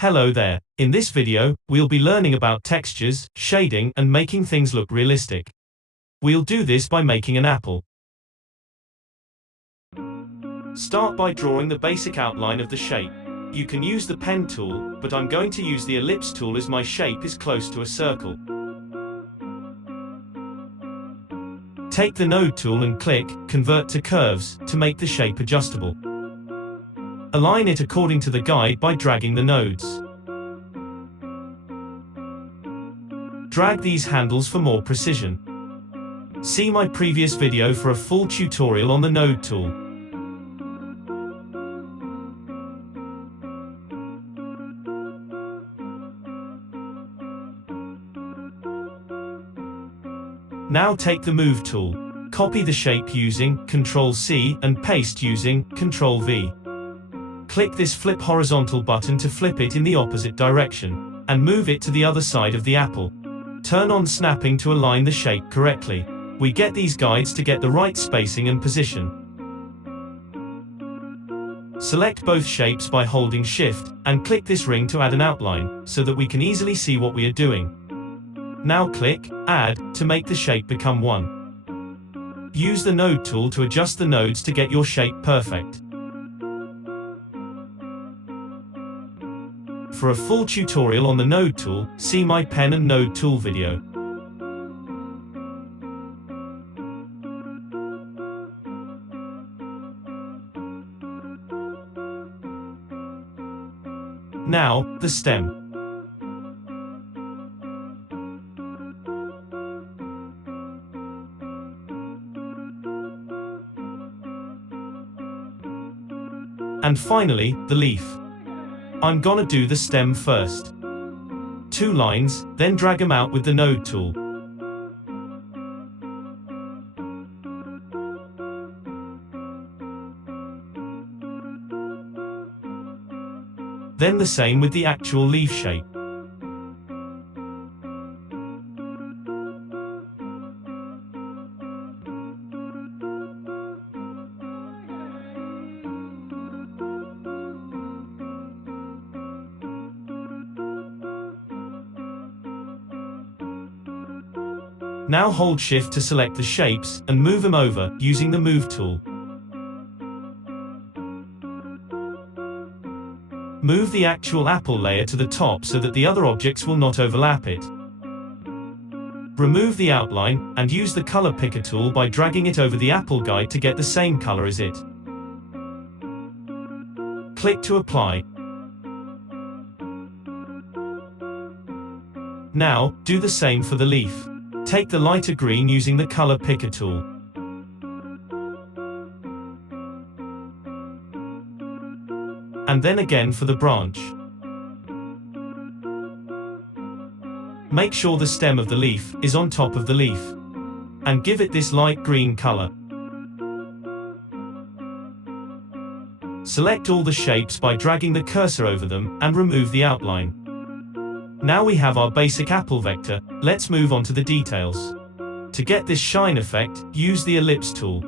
Hello there. In this video, we'll be learning about textures, shading, and making things look realistic. We'll do this by making an apple. Start by drawing the basic outline of the shape. You can use the pen tool, but I'm going to use the ellipse tool as my shape is close to a circle. Take the node tool and click Convert to Curves to make the shape adjustable. Align it according to the guide by dragging the nodes. Drag these handles for more precision. See my previous video for a full tutorial on the node tool. Now take the Move tool. Copy the shape using Ctrl+C and paste using Ctrl+V. Click this flip horizontal button to flip it in the opposite direction, and move it to the other side of the apple. Turn on snapping to align the shape correctly. We get these guides to get the right spacing and position. Select both shapes by holding Shift, and click this ring to add an outline, so that we can easily see what we are doing. Now click Add to make the shape become one. Use the node tool to adjust the nodes to get your shape perfect. For a full tutorial on the node tool, see my pen and node tool video. Now, the stem. And finally, the leaf. I'm gonna do the stem first. 2 lines, then drag them out with the node tool. Then the same with the actual leaf shape. Now hold Shift to select the shapes, and move them over, using the Move tool. Move the actual apple layer to the top so that the other objects will not overlap it. Remove the outline, and use the color picker tool by dragging it over the apple guide to get the same color as it. Click to apply. Now, do the same for the leaf. Take the lighter green using the color picker tool. And then again for the branch. Make sure the stem of the leaf is on top of the leaf, and give it this light green color. Select all the shapes by dragging the cursor over them, and remove the outline. Now we have our basic apple vector. Let's move on to the details. To get this shine effect, use the ellipse tool.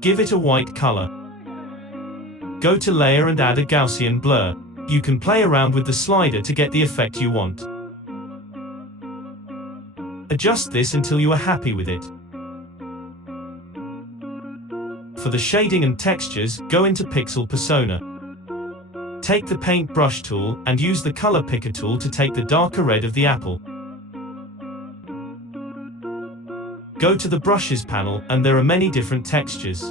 Give it a white color. Go to Layer and add a Gaussian blur. You can play around with the slider to get the effect you want. Adjust this until you are happy with it. For the shading and textures, go into Pixel Persona. Take the Paint Brush tool, and use the Color Picker tool to take the darker red of the apple. Go to the Brushes panel, and there are many different textures.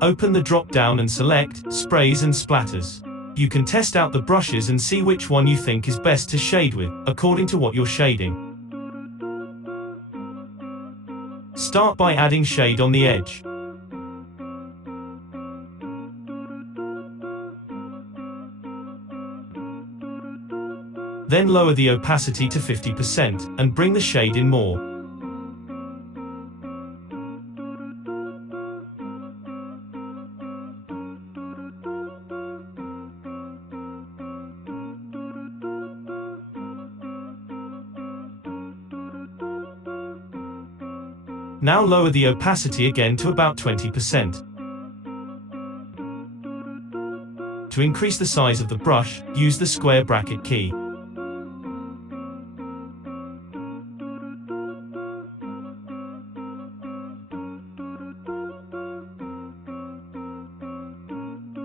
Open the drop-down and select Sprays and Splatters. You can test out the brushes and see which one you think is best to shade with, according to what you're shading. Start by adding shade on the edge. Then lower the opacity to 50%, and bring the shade in more. Now lower the opacity again to about 20%. To increase the size of the brush, use the square bracket key.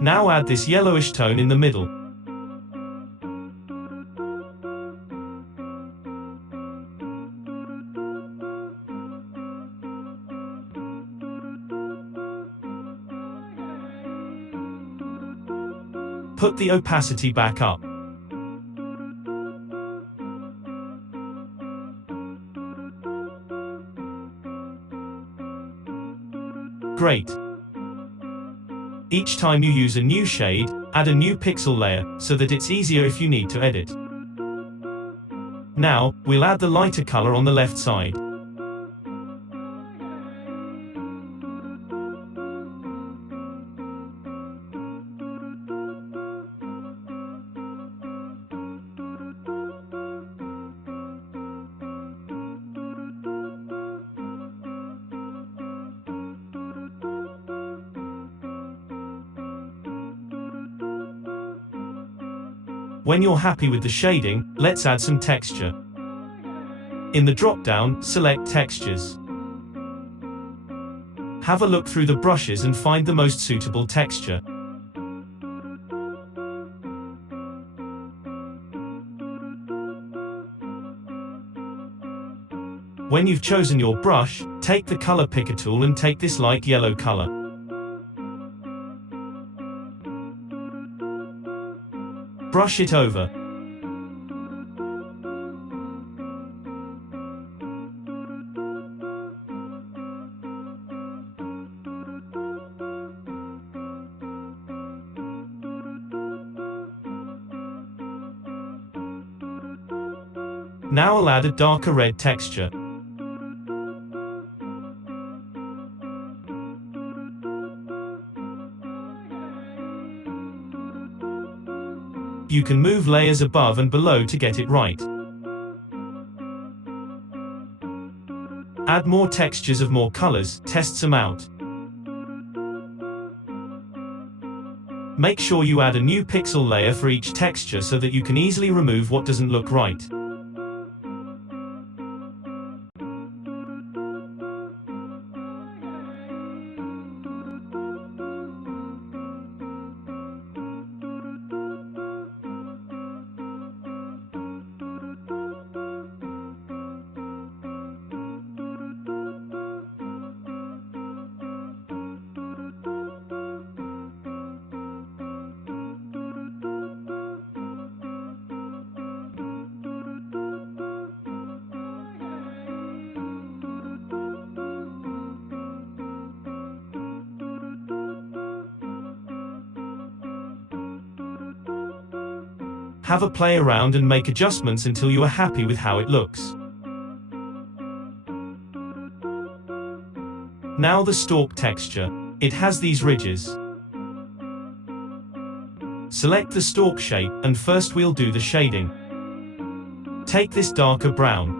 Now add this yellowish tone in the middle. Put the opacity back up. Great. Each time you use a new shade, add a new pixel layer, so that it's easier if you need to edit. Now, we'll add the lighter color on the left side. When you're happy with the shading, let's add some texture. In the drop-down, select Textures. Have a look through the brushes and find the most suitable texture. When you've chosen your brush, take the color picker tool and take this light yellow color. Brush it over. Now I'll add a darker red texture. You can move layers above and below to get it right. Add more textures of more colors, test some out. Make sure you add a new pixel layer for each texture so that you can easily remove what doesn't look right. Have a play around and make adjustments until you are happy with how it looks. Now the stalk texture. It has these ridges. Select the stalk shape, and first we'll do the shading. Take this darker brown.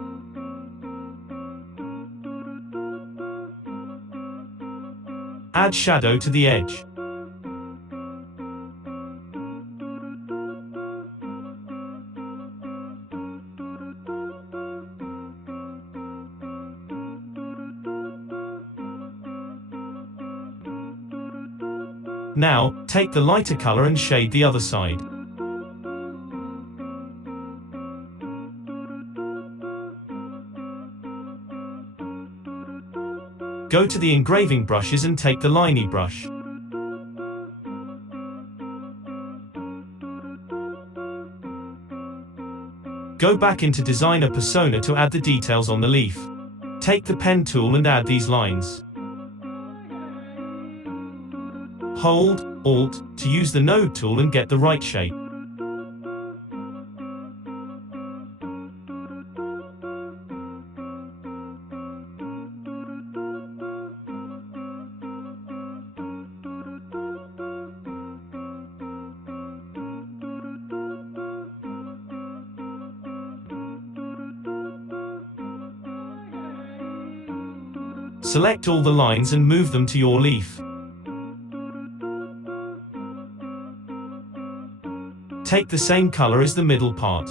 Add shadow to the edge. Now, take the lighter color and shade the other side. Go to the engraving brushes and take the liney brush. Go back into Designer Persona to add the details on the leaf. Take the pen tool and add these lines. Hold Alt to use the node tool and get the right shape. Select all the lines and move them to your leaf. Take the same color as the middle part.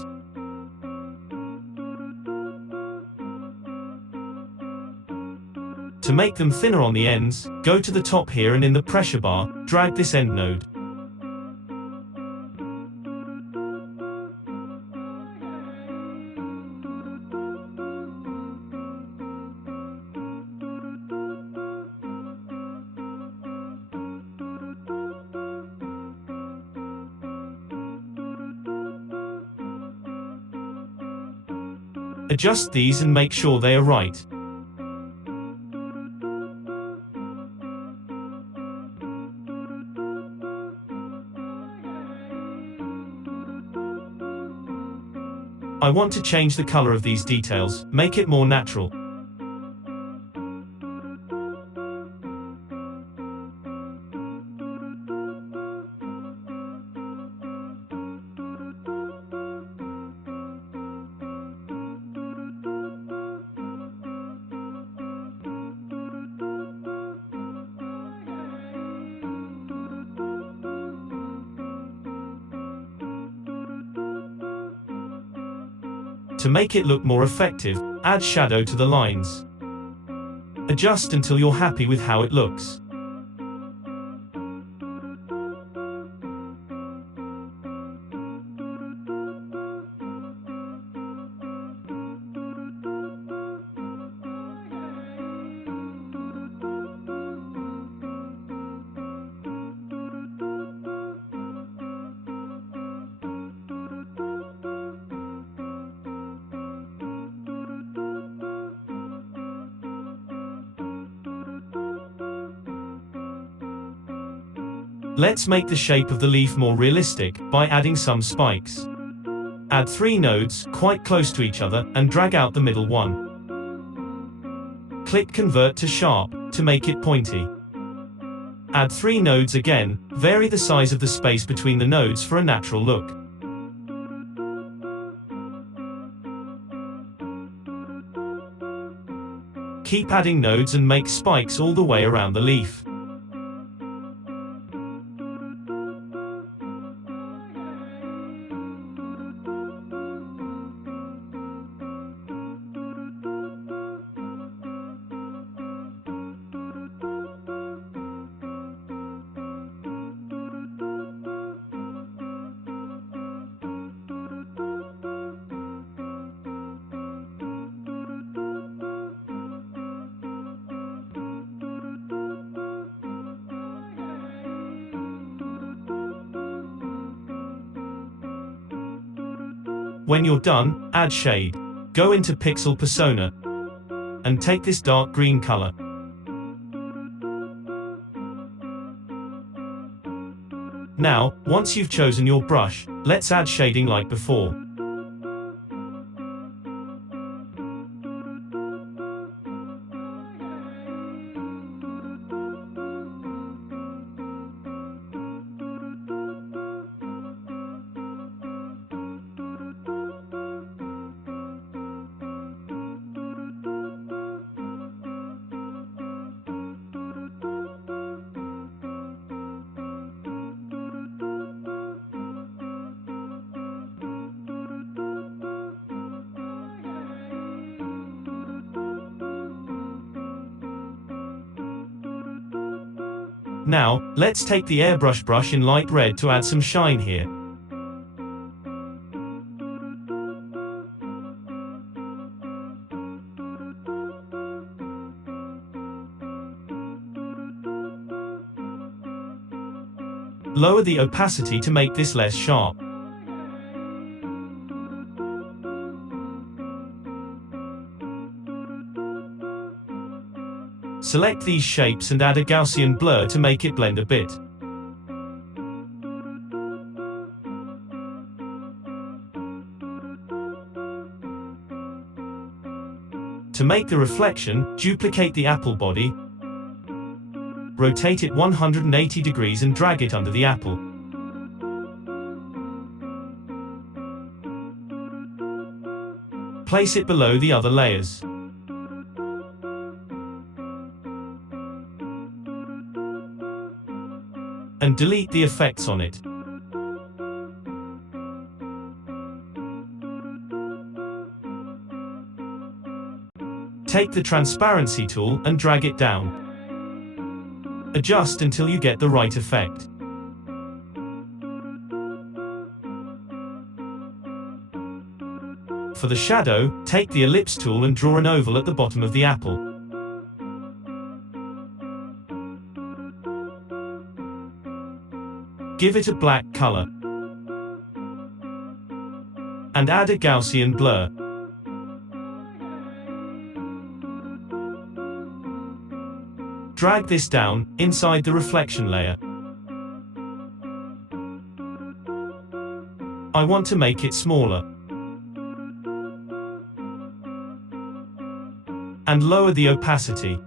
To make them thinner on the ends, go to the top here and in the pressure bar, drag this end node. Adjust these and make sure they are right. I want to change the color of these details, make it more natural. To make it look more effective, add shadow to the lines. Adjust until you're happy with how it looks. Let's make the shape of the leaf more realistic by adding some spikes. Add 3 nodes, quite close to each other, and drag out the middle one. Click Convert to Sharp, to make it pointy. Add 3 nodes again, vary the size of the space between the nodes for a natural look. Keep adding nodes and make spikes all the way around the leaf. When you're done, add shade. Go into Pixel Persona and take this dark green color. Now, once you've chosen your brush, let's add shading like before. Now, let's take the airbrush brush in light red to add some shine here. Lower the opacity to make this less sharp. Select these shapes and add a Gaussian blur to make it blend a bit. To make the reflection, duplicate the apple body, rotate it 180 degrees and drag it under the apple. Place it below the other layers. And delete the effects on it. Take the transparency tool and drag it down. Adjust until you get the right effect. For the shadow, take the ellipse tool and draw an oval at the bottom of the apple. Give it a black color. And add a Gaussian blur. Drag this down, inside the reflection layer. I want to make it smaller. And lower the opacity.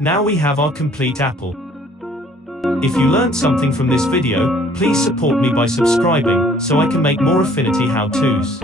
Now we have our complete apple. If you learned something from this video, please support me by subscribing, so I can make more Affinity how-tos.